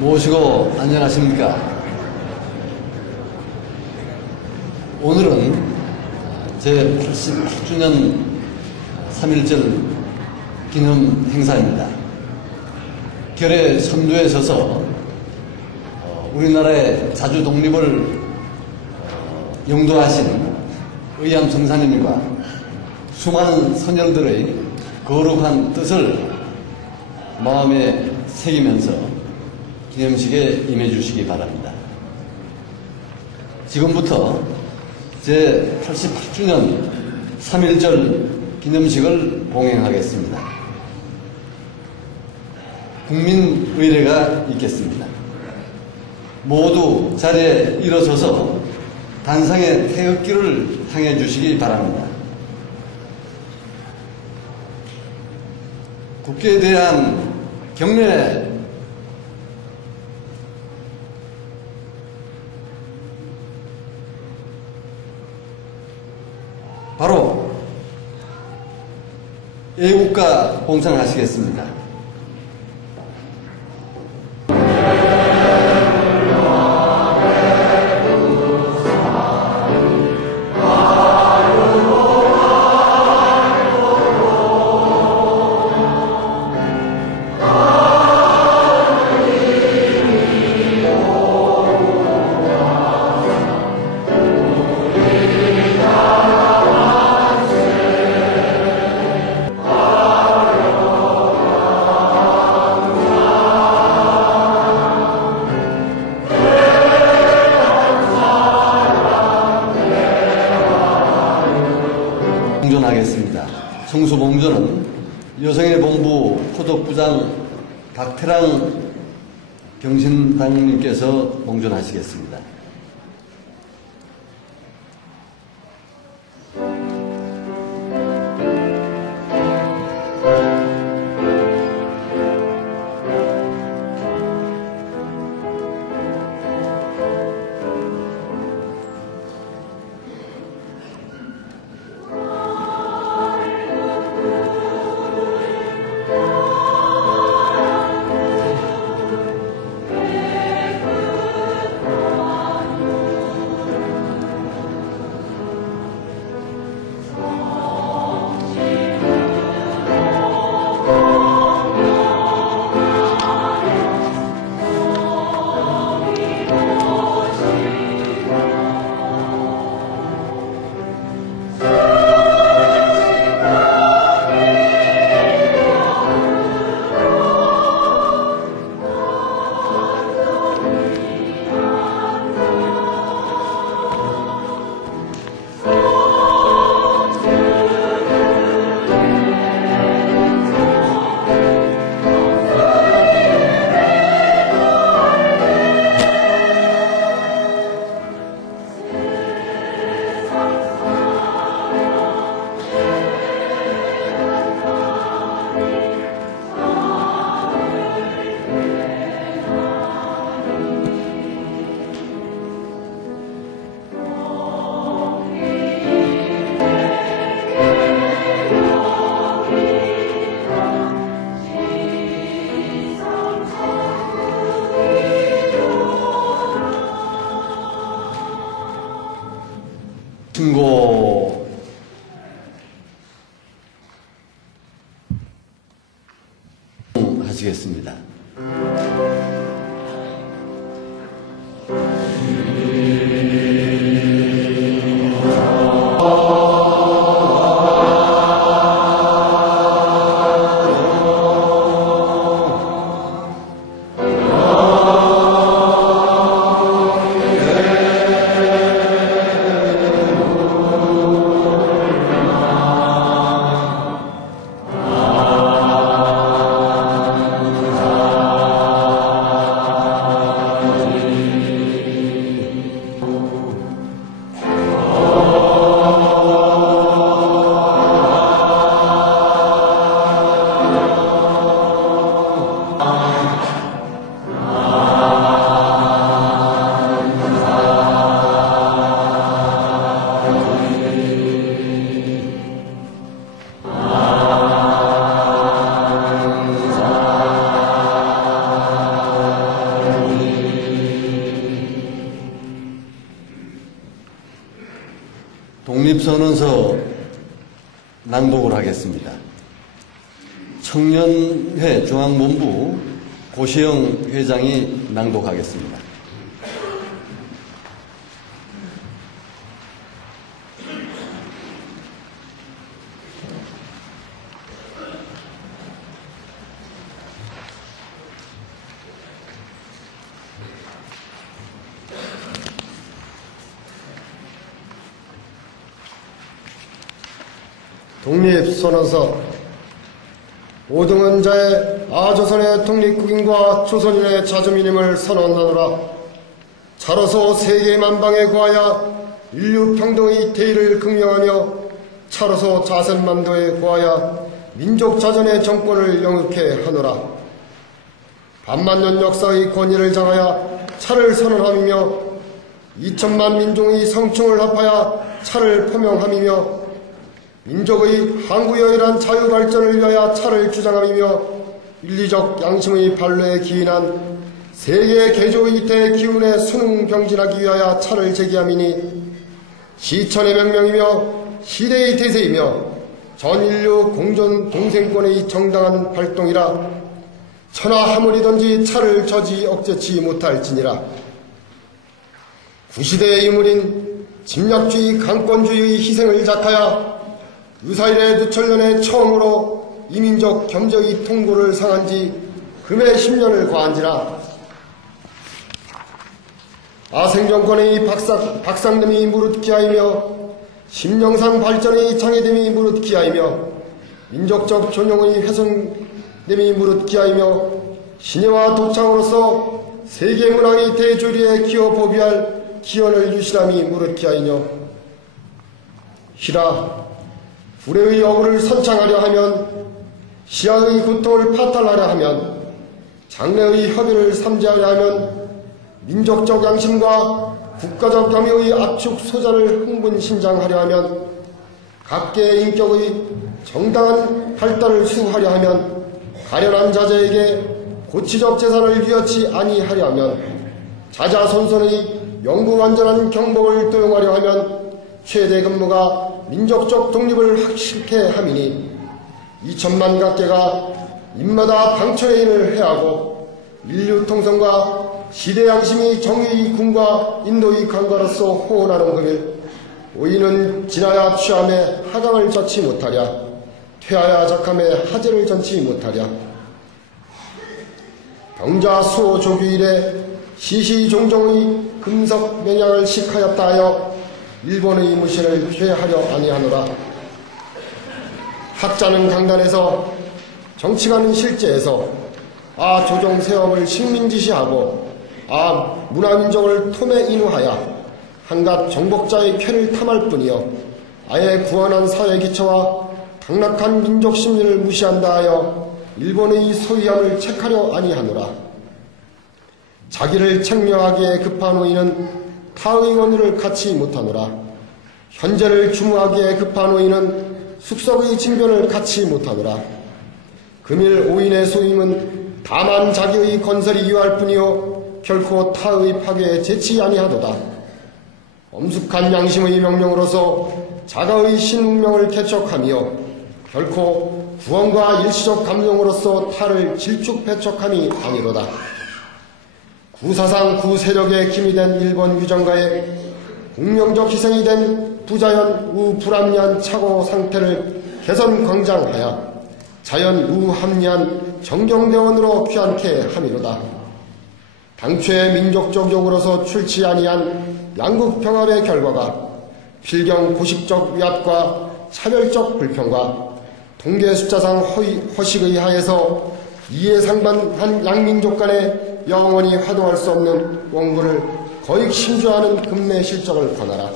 모시고 안녕하십니까. 오늘은 제88주년 3.1절 기념 행사입니다. 결의 선두에 서서 우리나라의 자주 독립을 영도하신 의암 성사님과 수많은 선열들의 거룩한 뜻을 마음에 새기면서 기념식에 임해 주시기 바랍니다. 지금부터 제88주년 3.1절 기념식을 봉행하겠습니다. 국민의례가 있겠습니다. 모두 자리에 일어서서 단상의 태극기를 향해 주시기 바랍니다. 국기에 대한 경례. 바로 애국가 봉창하시겠습니다. 봉존하겠습니다. 성수봉존은 여성의 본부 포덕부장 박태랑 경신당님께서 봉존하시겠습니다. 신고 하시겠습니다. 독립선언서 낭독을 하겠습니다. 청년회 중앙본부 고시영 회장이 낭독하겠습니다. 독립선언서. 오등은자의 아조선의 독립국인과 조선인의 자주민임을 선언하노라. 차로서 세계 만방에 구하여 인류 평등의 대의를 극명하며 차로서 자선만도에 구하여 민족 자전의 정권을 영육해 하노라. 반만년 역사의 권위를 장하여 차를 선언함이며 2천만 민족의 성충을 합하여 차를 포명함이며 민족의 항구여일한 자유발전을 위하여 차를 주장함이며 윤리적 양심의 발로에 기인한 세계 개조의 대기운에 순응병진하기 위하여 차를 제기함이니 시천의 명령이며 시대의 대세이며 전인류 공존 동생권의 정당한 발동이라. 천하 하물이든지 차를 저지 억제치 못할지니라. 구시대의 유물인 침략주의 강권주의의 희생을 작하여 의사일의 누철년에 처음으로 이민족 겸적의 통고를 상한 지 금의 10년을 과한지라. 아생정권의 박상됨이 무릇 기하이며 심령상 발전의 장애됨이 무릇 기하이며 민족적 존용의 훼손됨이 무릇 기하이며 신예와 독창으로서 세계문화의 대조리에 기어 보비할 기원을 유실함이 무릇 기하이뇨. 히라. 불의의 억울을 선창하려 하면, 시야의 고통을 파탈하려 하면, 장래의 협의를 삼지하려 하면, 민족적 양심과 국가적 겸유의 압축 소자를 흥분신장하려 하면, 각계의 인격의 정당한 발달을 수하려 하면, 가련한 자제에게 고치적 재산을 유여치 아니하려 하면, 자자손손의 영구완전한 경복을 도용하려 하면, 최대 근무가 민족적 독립을 확실케 함이니 2천만 각계가 인마다 방초의 인을 해하고 인류 통성과 시대 양심이 정의의 군과 인도의 강가로서 호언하는 금일 오이는 진하야 취함에 하강을 젓지 못하랴. 퇴하야 작함에 하재를 전치 못하랴. 병자 수호 조규일에 시시종종의 금석 맹약을 식하였다 하여 일본의 무신을 퇴하려 아니하노라. 학자는 강단에서, 정치가는 실제에서 아 조정 세업을 식민지시하고 아 문화민족을 톰에 인후하여 한갓 정복자의 쾌를 탐할 뿐이요 아예 구원한 사회 기초와 강락한 민족 심리를 무시한다 하여 일본의 소위함을 책하려 아니하노라. 자기를 책명하기에 급한 호인은 타의 원리를 갖지 못하노라. 현재를 주무하기에 급한 오인은 숙석의 징변을 갖지 못하노라. 금일 오인의 소임은 다만 자기의 건설이 유할 뿐이요 결코 타의 파괴에 재치 아니하도다. 엄숙한 양심의 명령으로서 자가의 신운명을 개척하며 결코 구원과 일시적 감정으로서 타를 질축배척함이 아니로다. 구사상 구세력에 기미 된 일본 유정가의 공명적 희생이 된 부자연 우불합리한 착오 상태를 개선 광장하여 자연 우합리한 정경대원으로 귀환케 함이로다. 당초의 민족적 욕으로서 출치 아니한 양국 평화의 결과가 필경 고식적 위압과 차별적 불평과 통계 숫자상 허식의 하에서 이해상반한 양민족 간에 영원히 화동할 수 없는 원구를 거의 심주하는 금내 실적을 권하라.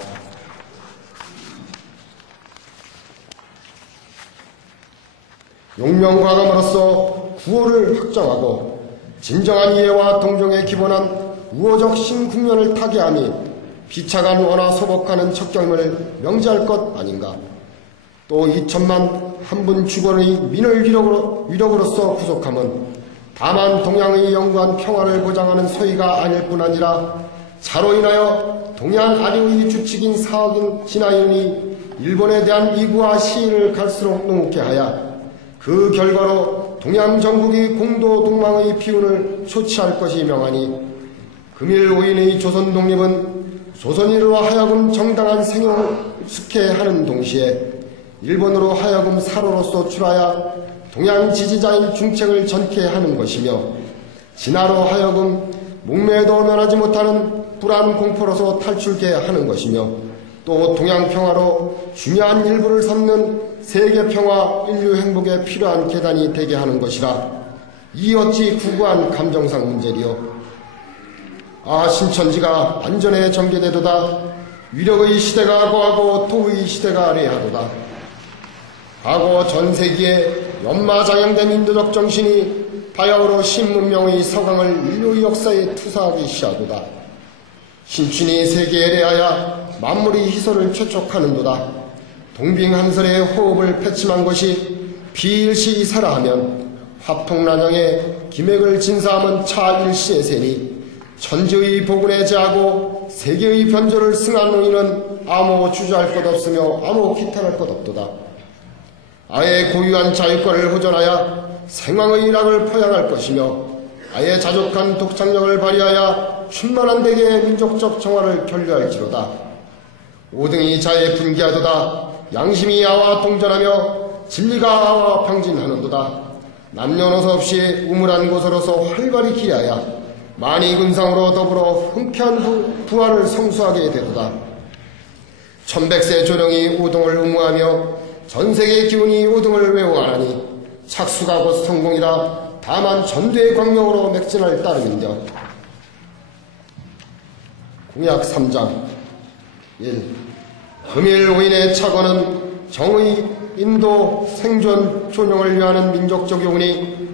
용명과감으로써 구호를 확정하고 진정한 이해와 동정에 기본한 우호적 신국면을 타개함이 비차간 원화 소복하는 척결을 명제할 것 아닌가. 또 2천만 한 분 주권의 민을 위력으로서 구속함은 다만 동양의 영구한 평화를 보장하는 소위가 아닐 뿐 아니라 자로 인하여 동양 아류의 주칙인 사학인 진화인이 일본에 대한 이구와 시인을 갈수록 농후케 하여 그 결과로 동양 전국이 공도 동망의 비운을 초치할 것이 명하니 금일 5인의 조선 독립은 조선인으로 하여금 정당한 생용을 수케 하는 동시에 일본으로 하여금 사로로서 출하여 동양 지지자인 중책을 전케 하는 것이며 진화로 하여금 목매도 면하지 못하는 불안 공포로서 탈출케 하는 것이며 또 동양 평화로 중요한 일부를 삼는 세계 평화 인류 행복에 필요한 계단이 되게 하는 것이라. 이 어찌 구구한 감정상 문제리요. 아, 신천지가 안전에 전개되도다. 위력의 시대가 고하고 토의 시대가 아래하도다. 과거 전세기에 연마장양된 인도적 정신이 바야흐로 신문명의 서강을 인류 역사에 투사하기 시하도다. 신춘이 세계에 대하여 만물의 희소를 촉촉하는도다. 동빙한설의 호흡을 패침한 것이 비일시 살아하면 화풍란영의 기맥을 진사함은 차일시의 세니 천지의 복운에 제하고 세계의 변조를 승한 노인은 아무 주저할 것 없으며 아무 기탄할 것 없도다. 아예 고유한 자유권을 호전하여 생황의 일학을 포양할 것이며 아예 자족한 독창력을 발휘하여 충만한 대개의 민족적 정화를 결려할지로다. 오등이 자에 분기하도다. 양심이 아와 동전하며 진리가 아와 방진하는도다. 남녀노소 없이 우물한 곳으로서 활발히 기하여 만이 군상으로 더불어 흔쾌한 부활을 성수하게 되도다. 천백세 조령이 오등을 의무하며 전세계의 기운이 오등을 외워하나니 착수가 곧 성공이라. 다만 전두의 광명으로 맥진할 따름인데. 공약 3장 1. 금일 5인의 착언은 정의, 인도, 생존, 존용을 위하는 민족적 교훈이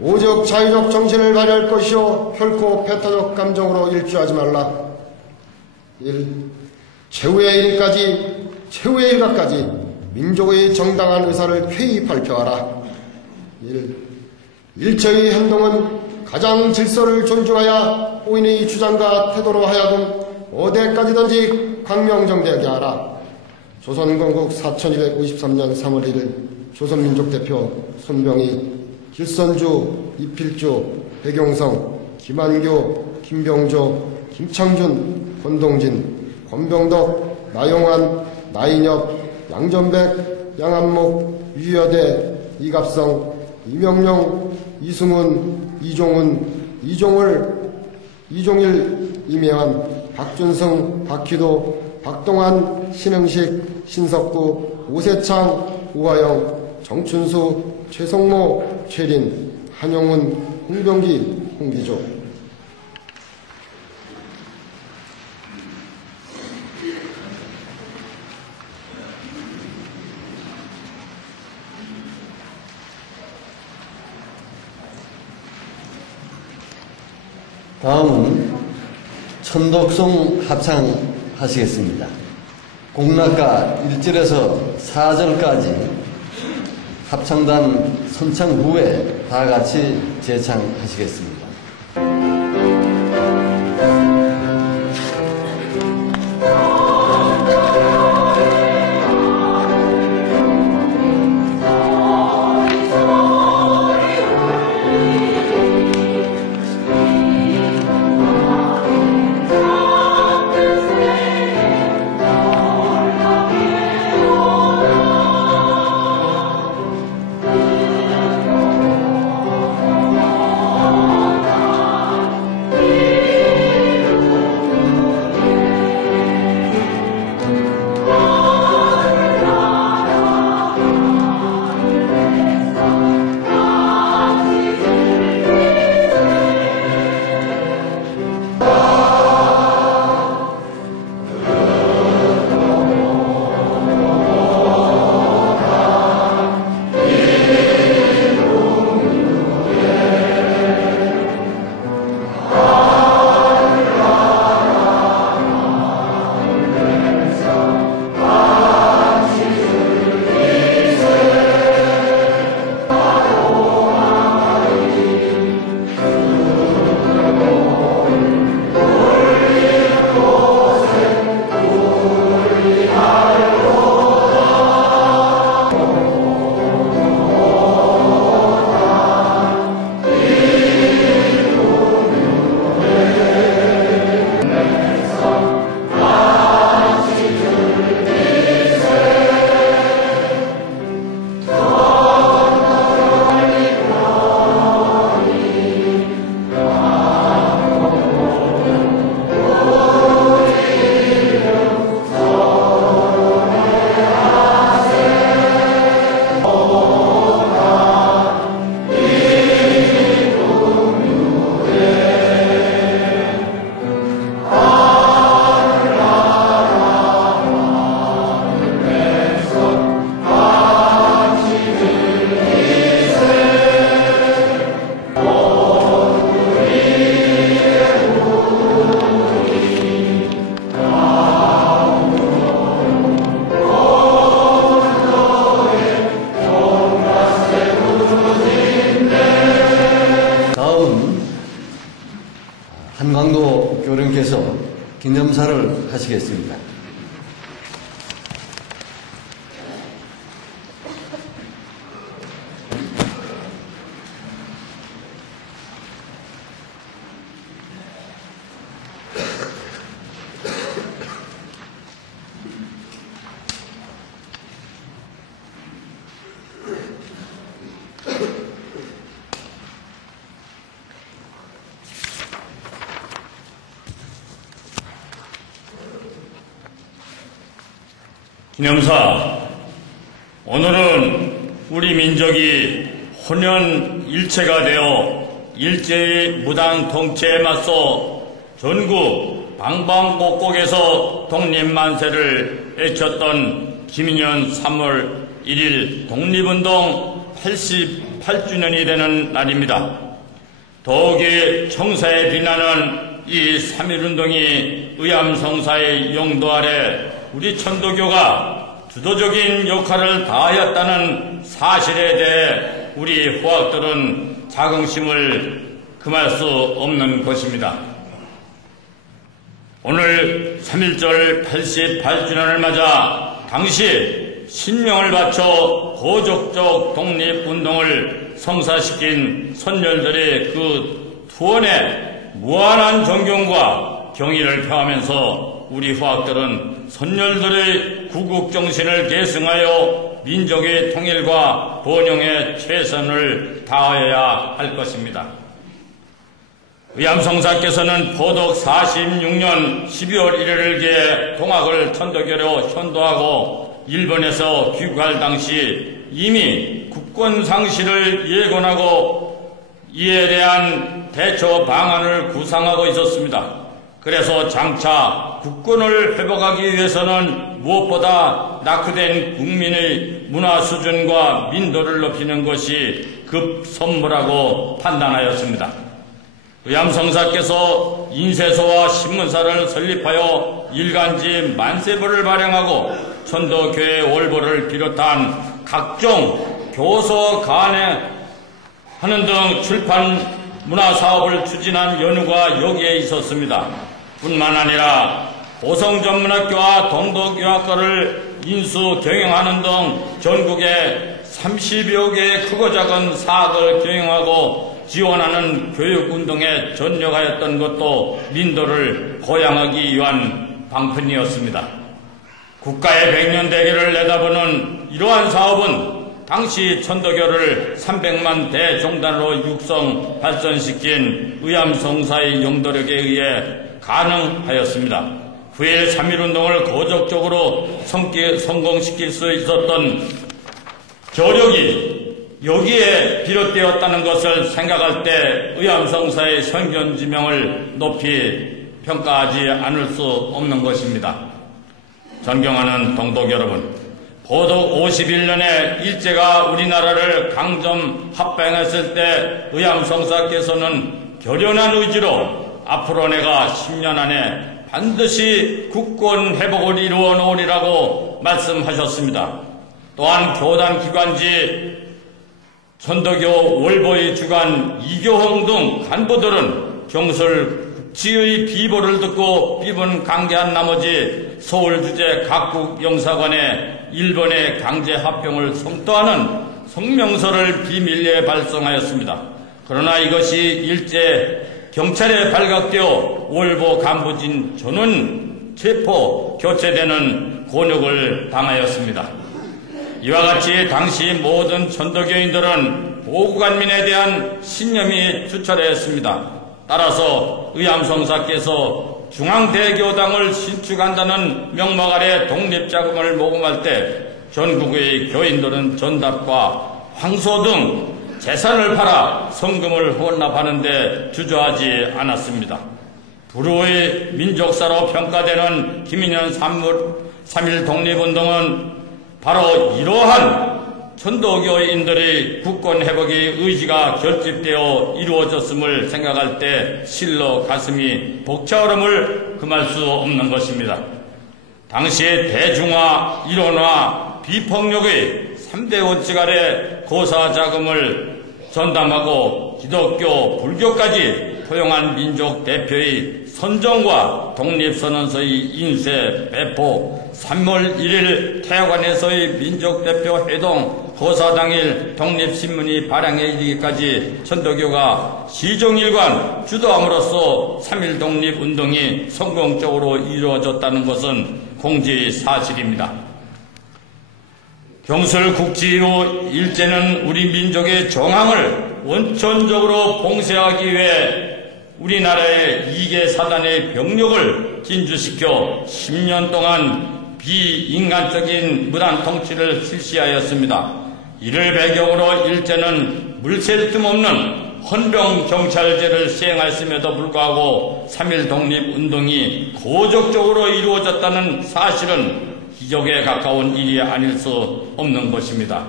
오직 자유적 정신을 발휘할 것이요 결코 배타적 감정으로 일주하지 말라. 1. 최후의 일각까지 민족의 정당한 의사를 쾌히 발표하라. 1. 일체의 행동은 가장 질서를 존중하여 오인의 주장과 태도로 하여금 어디까지든지 광명정대하게 하라. 조선건국 4253년 3월 1일 조선민족 대표 손병희, 길선주, 이필주, 백용성, 김한교, 김병조, 김창준, 권동진, 권병덕, 나용환, 나인엽, 양전백, 양한목, 유여대, 이갑성, 이명룡, 이승훈, 이종훈, 이종일, 이명환, 박준성, 박희도, 박동환, 신흥식, 신석구, 오세창, 오하영, 정춘수, 최성모, 최린, 한용훈, 홍병기, 홍기조. 다음은 천독송 합창하시겠습니다. 공락가 1절에서 4절까지 합창단 선창 후에 다 같이 재창하시겠습니다. 한강도 교령께서 기념사를 하시겠습니다. 기념사, 오늘은 우리 민족이 혼연일체가 되어 일제의 무당 통치에 맞서 전국 방방곡곡에서 독립만세를 외쳤던 김인현 3월 1일 독립운동 88주년이 되는 날입니다. 더욱이 청사에 빛나는 이 3.1운동이 의암성사의 용도 아래 우리 천도교가 주도적인 역할을 다하였다는 사실에 대해 우리 후학들은 자긍심을 금할 수 없는 것입니다. 오늘 3.1절 88주년을 맞아 당시 신명을 바쳐 고족적 독립운동을 성사시킨 선열들의 그 투혼에 무한한 존경과 경의를 표하면서 우리 후학들은 선열들의 구국정신을 계승하여 민족의 통일과 번영에 최선을 다하여야 할 것입니다. 의암성사께서는 포독 46년 12월 1일께 동학을 천도교로 현도하고 일본에서 귀국할 당시 이미 국권 상실을 예고하고 이에 대한 대처 방안을 구상하고 있었습니다. 그래서 장차 국권을 회복하기 위해서는 무엇보다 낙후된 국민의 문화 수준과 민도를 높이는 것이 급선무라고 판단하였습니다. 의암성사께서 인쇄소와 신문사를 설립하여 일간지 만세부를 발행하고 천도교회 올보를 비롯한 각종 교서 간에 하는 등 출판 문화사업을 추진한 연유가 여기에 있었습니다. 뿐만 아니라 보성전문학교와 동독유학과를 인수 경영하는 등 전국에 30여 개의 크고 작은 사학을 경영하고 지원하는 교육운동에 전력하였던 것도 민도를 고양하기 위한 방편이었습니다. 국가의 100년 대계를 내다보는 이러한 사업은 당시 천도교를 300만 대종단으로 육성 발전시킨 의암성사의 용도력에 의해 가능하였습니다. 9.1 3.1운동을 고적적으로 성공시킬 수 있었던 저력이 여기에 비롯되었다는 것을 생각할 때 의암성사의 선견지명을 높이 평가하지 않을 수 없는 것입니다. 존경하는 동독 여러분, 포독 51년에 일제가 우리나라를 강점 합병했을 때 의암성사께서는 결연한 의지로 앞으로 내가 10년 안에 반드시 국권 회복을 이루어 놓으리라고 말씀하셨습니다. 또한 교단 기관지 천도교 월보의 주관 이교홍 등 간부들은 경설 국치의 비보를 듣고 삐분 강개한 나머지 서울주재 각국 영사관에 일본의 강제 합병을 성토하는 성명서를 비밀리에 발송하였습니다. 그러나 이것이 일제 경찰에 발각되어 월보 간부진 저는 체포 교체되는 곤욕을 당하였습니다. 이와 같이 당시 모든 천도교인들은 보국안민에 대한 신념이 투철했습니다. 따라서 의암성사께서 중앙대교당을 신축한다는 명목 아래 독립자금을 모금할 때 전국의 교인들은 전답과 황소 등 재산을 팔아 성금을 헌납하는 데 주저하지 않았습니다. 불후의 민족사로 평가되는 김인현 3.1 독립운동은 바로 이러한 천도교인들의 국권 회복의 의지가 결집되어 이루어졌음을 생각할 때 실로 가슴이 벅차오름을 금할 수 없는 것입니다. 당시의 대중화, 일원화, 비폭력의 3대 원칙 아래 고사 자금을 전담하고 기독교, 불교까지 포용한 민족 대표의 선정과 독립선언서의 인쇄, 배포, 3월 1일 태화관에서의 민족대표 회동, 거사 당일 독립신문이 발행에 이르기까지 천도교가 시종일관 주도함으로써 3.1 독립운동이 성공적으로 이루어졌다는 것은 공지의 사실입니다. 경술국지2호 일제는 우리 민족의 정황을 원천적으로 봉쇄하기 위해 우리나라의 이계 사단의 병력을 진주시켜 10년 동안 비인간적인 무단 통치를 실시하였습니다. 이를 배경으로 일제는 물샐 틈 없는 헌병경찰제를 시행하였음에도 불구하고 3.1 독립운동이 고적적으로 이루어졌다는 사실은 기적에 가까운 일이 아닐 수 없는 것입니다.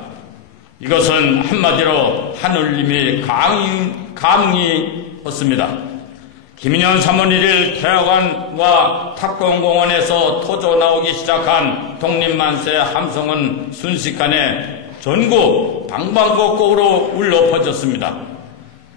이것은 한마디로 하늘님이 감흥이었습니다. 김인현 3월 1일 태화관과 탁공공원에서 터져 나오기 시작한 독립만세 함성은 순식간에 전국 방방곡곡으로 울려 퍼졌습니다.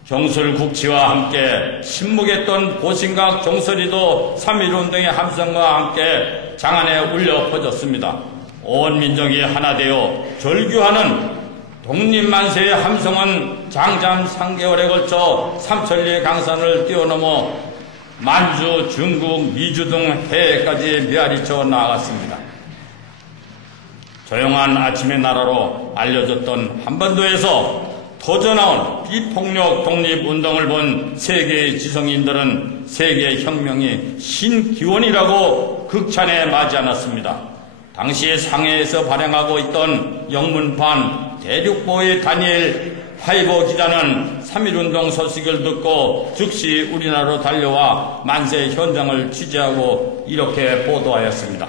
경술국치와 함께 침묵했던 보신각 종소리도 3.1운동의 함성과 함께 장안에 울려 퍼졌습니다. 온 민족이 하나 되어 절규하는 독립만세의 함성은 장잠 3개월에 걸쳐 삼천리의 강산을 뛰어넘어 만주, 중국, 미주 등 해외까지 메아리쳐 나아갔습니다. 조용한 아침의 나라로 알려졌던 한반도에서 터져나온 비폭력 독립운동을 본 세계의 지성인들은 세계혁명의 신기원이라고 극찬에 맞지 않았습니다. 당시 상해에서 발행하고 있던 영문판 대륙보의 다니엘 화이보 기자는 3.1운동 소식을 듣고 즉시 우리나라로 달려와 만세 현장을 취재하고 이렇게 보도하였습니다.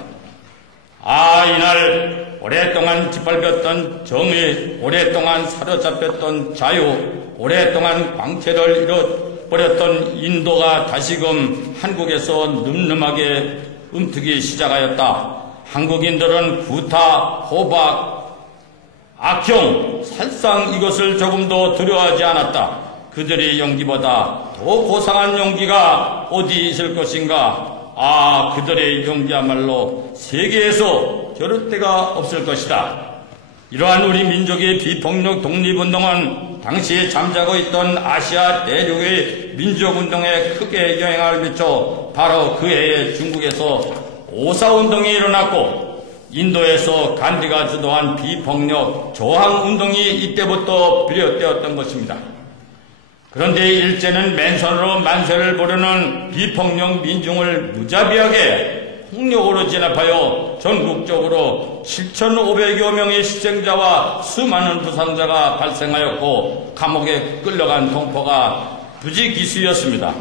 이날 오랫동안 짓밟혔던 정의, 오랫동안 사로잡혔던 자유, 오랫동안 광채를 잃어버렸던 인도가 다시금 한국에서 늠름하게 움트기 시작하였다. 한국인들은 구타, 호박, 악형, 살상 이것을 조금도 두려워하지 않았다. 그들의 용기보다 더 고상한 용기가 어디 있을 것인가. 그들의 용기야말로 세계에서 겨룰 데가 없을 것이다. 이러한 우리 민족의 비폭력 독립운동은 당시에 잠자고 있던 아시아 대륙의 민족운동에 크게 영향을 미쳐 바로 그 해에 중국에서 오사운동이 일어났고 인도에서 간디가 주도한 비폭력 저항운동이 이때부터 비롯되었던 것입니다. 그런데 일제는 맨손으로 만세를 부르는 비폭력 민중을 무자비하게 폭력으로 진압하여 전국적으로 7,500여 명의 희생자와 수많은 부상자가 발생하였고 감옥에 끌려간 동포가 부지기수였습니다.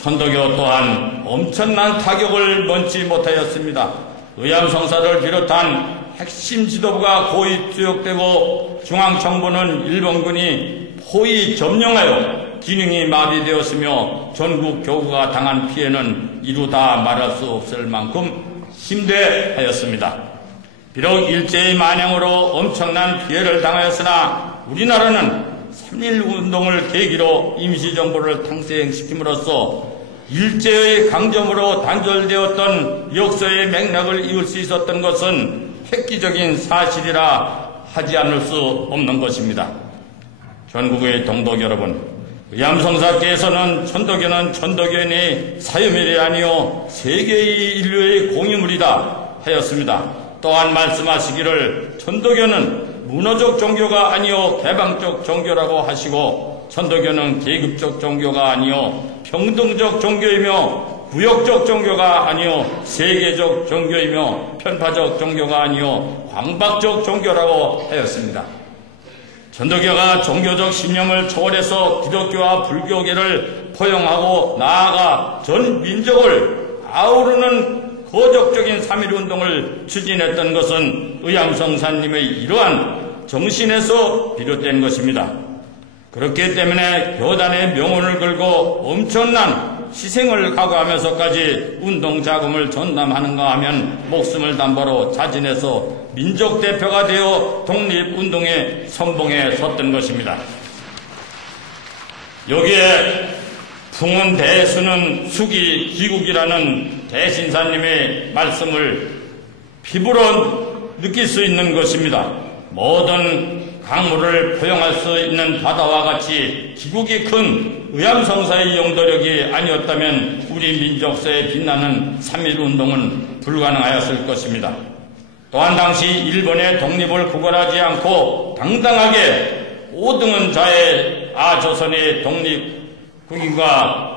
천도교 또한 엄청난 타격을 면치 못하였습니다. 의암성사를 비롯한 핵심 지도부가 고의 투역되고 중앙정부는 일본군이 포위 점령하여 기능이 마비되었으며 전국 교구가 당한 피해는 이루다 말할 수 없을 만큼 심대하였습니다. 비록 일제의 만행으로 엄청난 피해를 당하였으나 우리나라는 3.1 운동을 계기로 임시정부를 탄생시킴으로써 일제의 강점으로 단절되었던 역사의 맥락을 이을 수 있었던 것은 획기적인 사실이라 하지 않을 수 없는 것입니다. 전국의 동독 여러분, 의암성사께서는 천도교는 천도교인의 사유멸이 아니요 세계의 인류의 공유물이다 하였습니다. 또한 말씀하시기를 천도교는 문화적 종교가 아니요 개방적 종교라고 하시고 천도교는 계급적 종교가 아니요 평등적 종교이며 구역적 종교가 아니요 세계적 종교이며 편파적 종교가 아니요 광박적 종교라고 하였습니다. 천도교가 종교적 신념을 초월해서 기독교와 불교계를 포용하고 나아가 전 민족을 아우르는 거적적인 3.1운동을 추진했던 것은 의암성사님의 이러한 정신에서 비롯된 것입니다. 그렇기 때문에 교단의 명운을 걸고 엄청난 희생을 각오하면서까지 운동자금을 전담하는가 하면 목숨을 담보로 자진해서 민족 대표가 되어 독립운동의 선봉에 섰던 것입니다. 여기에 풍은 대수는 수기 기국이라는 대신사님의 말씀을 피부로 느낄 수 있는 것입니다. 모든 강물을 포용할 수 있는 바다와 같이 기국이 큰 의암성사의 용도력이 아니었다면 우리 민족사에 빛나는 3.1운동은 불가능하였을 것입니다. 또한 당시 일본의 독립을 구걸하지 않고 당당하게 5등은 자의 아조선의 독립국인과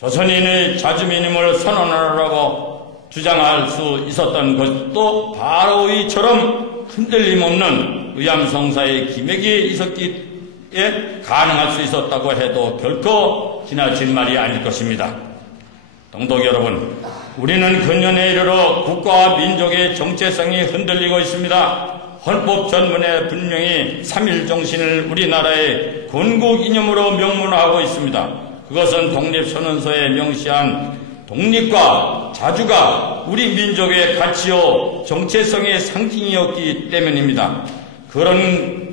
조선인의 자주민임을 선언하라고 주장할 수 있었던 것도 바로 이처럼 흔들림 없는 의암성사의 기맥이 있었기에 가능할 수 있었다고 해도 결코 지나친 말이 아닐 것입니다. 동독 여러분, 우리는 근년에 이르러 국가와 민족의 정체성이 흔들리고 있습니다. 헌법 전문에 분명히 3.1 정신을 우리나라의 건국 이념으로 명문화하고 있습니다. 그것은 독립선언서에 명시한 독립과 자주가 우리 민족의 가치요 정체성의 상징이었기 때문입니다. 그런데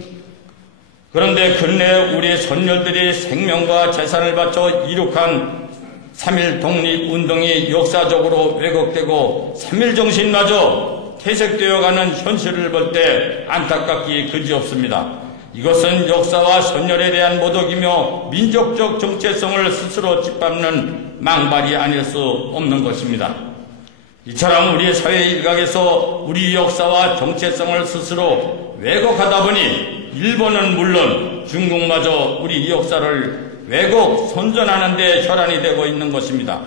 근래 우리 선열들이 생명과 재산을 바쳐 이룩한 3.1 독립운동이 역사적으로 왜곡되고 3.1 정신마저 퇴색되어가는 현실을 볼 때 안타깝기 그지없습니다. 이것은 역사와 선열에 대한 모독이며 민족적 정체성을 스스로 짓밟는 망발이 아닐 수 없는 것입니다. 이처럼 우리 사회 일각에서 우리 역사와 정체성을 스스로 왜곡하다 보니 일본은 물론 중국마저 우리 역사를 왜곡, 선전하는 데 혈안이 되고 있는 것입니다.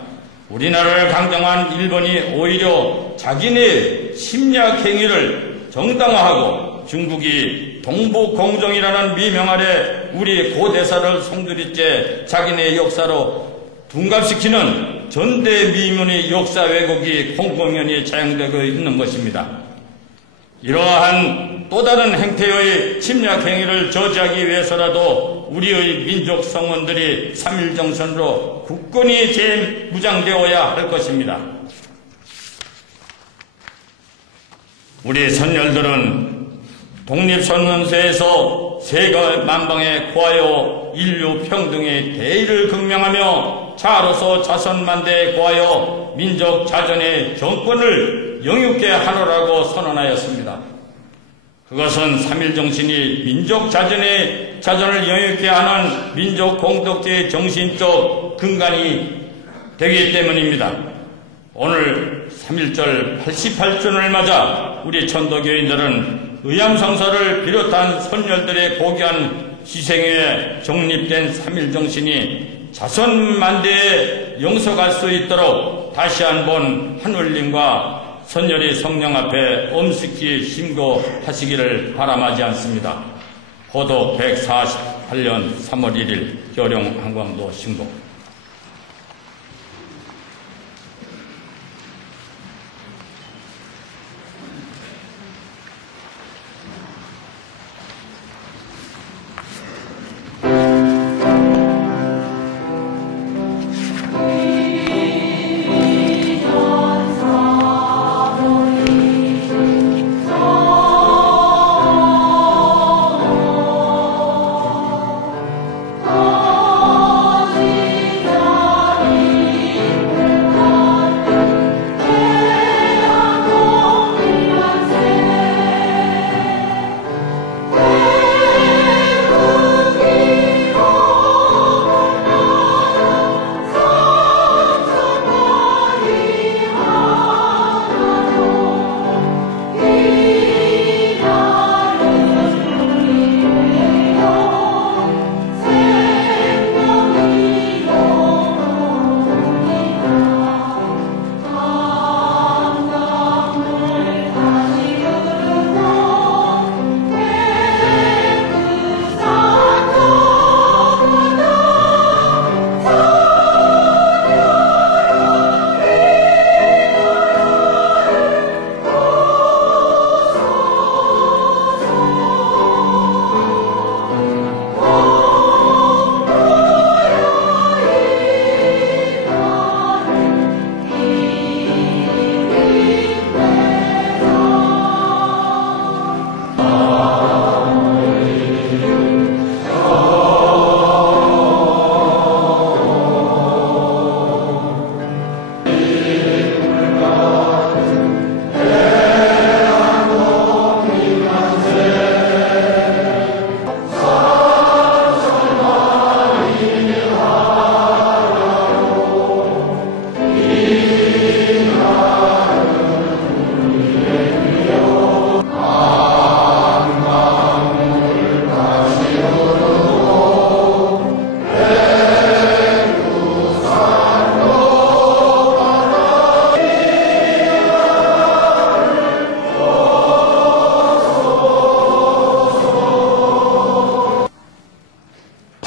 우리나라를 강정한 일본이 오히려 자기네 침략 행위를 정당화하고 중국이 동북공정이라는 미명 아래 우리 고대사를 송두리째 자기네 역사로 둔갑시키는 전대미문의 역사 왜곡이 공공연히 자행되고 있는 것입니다. 이러한 또 다른 행태의 침략 행위를 저지하기 위해서라도 우리의 민족 성원들이 3.1 정신으로 굳건히 재무장되어야 할 것입니다. 우리 선열들은 독립선언서에서 세계 만방에 구하여 인류 평등의 대의를 극명하며 자로서 자선만대에 구하여 민족 자존의 정권을 영육케 하노라고 선언하였습니다. 그것은 3.1 정신이 민족 자존을 영육케 하는 민족 공덕제의 정신적 근간이 되기 때문입니다. 오늘 3.1절 88주년을 맞아 우리 천도교인들은 의암성사를 비롯한 선열들의 고귀한 희생에 정립된 3.1 정신이 자선만대에 영속할 수 있도록 다시 한번 하늘님과 선열이 성령 앞에 엄숙히 신고하시기를 바람하지 않습니다. 고도 148년 3월 1일 교령 한광도 신고. Oh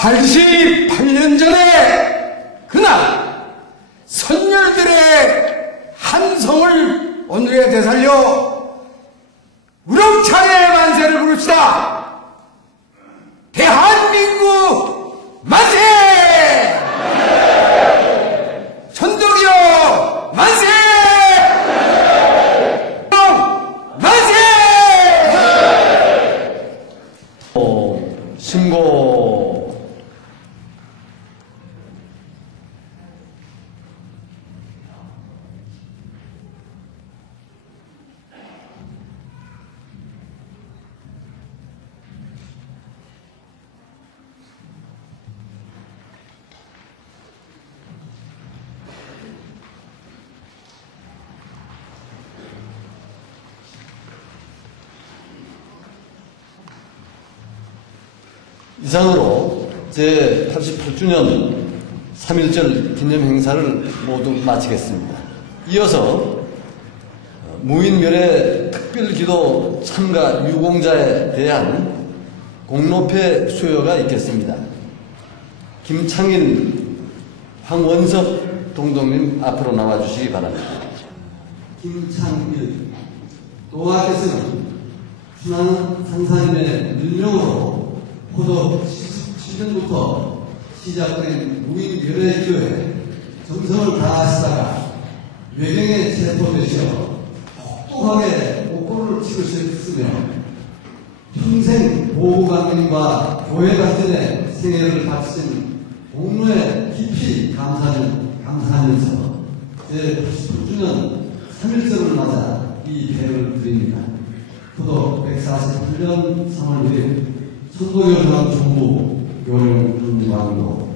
88년 전에 그날 선열들의 한성을 오늘에 되살려 우렁차게 만세를 부릅시다. 대한민국 만세! 천덕이여 만세! 만세! 신고. 이상으로 제88주년 3.1절 기념 행사를 모두 마치겠습니다. 이어서 무인멸의 특별기도 참가 유공자에 대한 공로패 수여가 있겠습니다. 김창인, 황원석 동동님 앞으로 나와주시기 바랍니다. 김창일 도화께서는 순환 상사님의 능력으로 고도 77년부터 시작된 무인멸의교회 정성을 다하시다가 외경에 체포되시어 똑똑하게 목골을 찍으셨으며 평생 보호관님과 교회 발전에 생애를 바치신 공로에 깊이 감사하면서 제89주년 3.1절을 맞아 이 배를 드립니다. 구독 148년 3월 1일 천도교중앙정부 요령운동도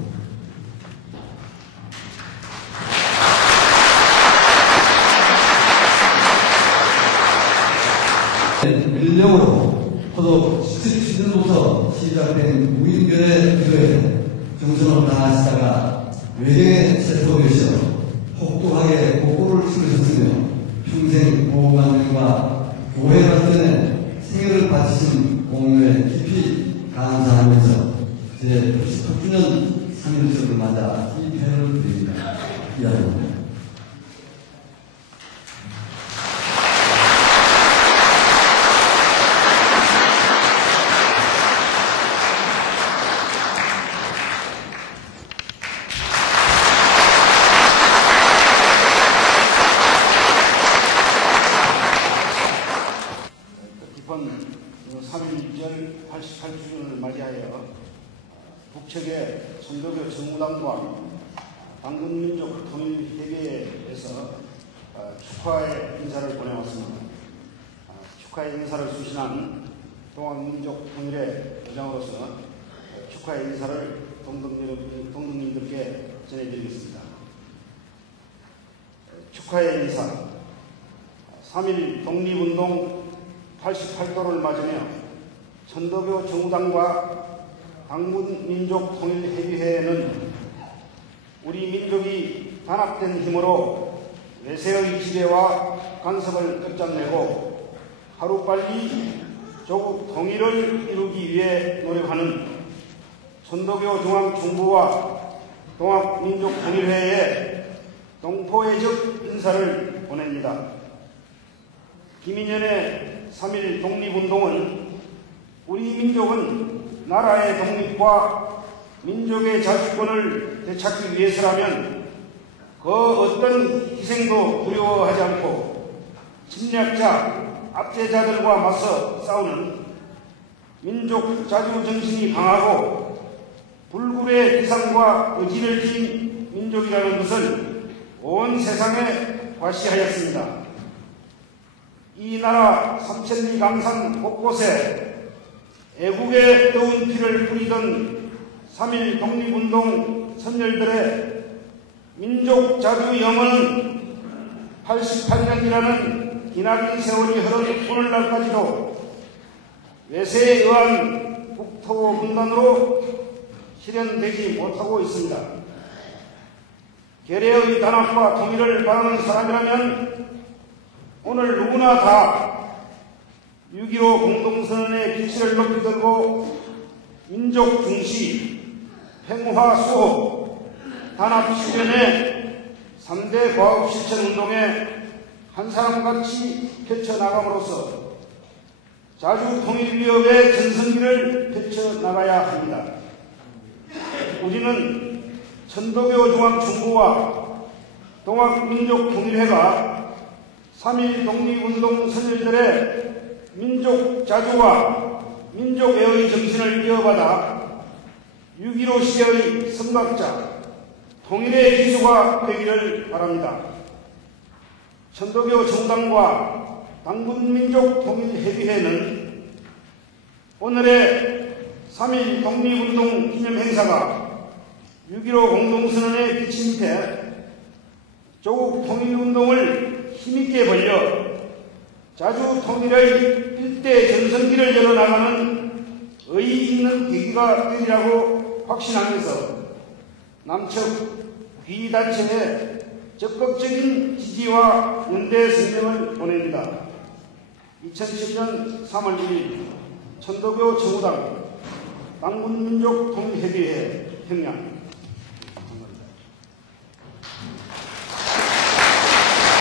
일령으로 포도 17년부터 시작된 무인교회 교회에 정성을 다하시다가 외경에 체포되셔 혹독하게 목골을 치르셨으며 평생 보호관님과 교회 발전에 생애를 바치신 공로에 깊이 감사하면서 제89주년 3.1절을 맞아 이 패를 드립니다. 이하입니다. 이번 3.1절 88주년을 맞이하여 북측의 천도교 정무당과 당근민족 통일회계에서 축하의 인사를 보내왔습니다. 축하의 인사를 수신한 동학민족 통일회 의장으로서 축하의 인사를 동등님들께 전해드리겠습니다. 축하의 인사 3.1 독립운동 88도를 맞으며 천도교 정우당과 당문민족통일회의회는 우리 민족이 단합된 힘으로 외세의 지배와 간섭을 끝장내고 하루빨리 조국 통일을 이루기 위해 노력하는 천도교 중앙정부와 동학민족통일회에 동포애적 인사를 보냅니다. 김인현의 3.1 독립운동은 우리 민족은 나라의 독립과 민족의 자주권을 되찾기 위해서라면 그 어떤 희생도 두려워하지 않고 침략자, 압제자들과 맞서 싸우는 민족 자주정신이 강하고 불굴의 비상과 의지를 지닌 민족이라는 것을 온 세상에 과시하였습니다. 이 나라 삼천리 강산 곳곳에 애국의 뜨거운 피를 뿌리던 3.1 독립운동 선열들의 민족 자주 영혼은 88년이라는 기나긴 세월이 흐른 오늘날까지도 외세에 의한 국토 분단으로 실현되지 못하고 있습니다. 계례의 단합과 통일을 바라는 사람이라면 오늘 누구나 다 6.15 공동선언의 기치를 높이 들고 민족 중시, 평화 수호, 단합 실현의 3대 과업 실천 운동에 한 사람같이 펼쳐나감으로써 자주 통일 위협의 전성기를 펼쳐나가야 합니다. 우리는 천도교 중앙총부와 동학민족통일회가 3.1 독립운동 선열들의 민족 자주와 민족애의 정신을 이어받아 6.15 시대의 선각자 통일의 기수가 되기를 바랍니다. 천도교 정당과 당군민족통일협의회는 오늘의 3.1 독립운동 기념행사가 6.15 공동선언의 빛 밑에 조국 통일운동을 힘있게 벌려 자주 통일의 일대 전성기를 열어나가는 의의 있는 계기가 되리라고 확신하면서 남측 비단체에 적극적인 지지와 연대 성명을 보냅니다. 2010년 3월 1일 천도교 정우당 당군민족통일협의회 평양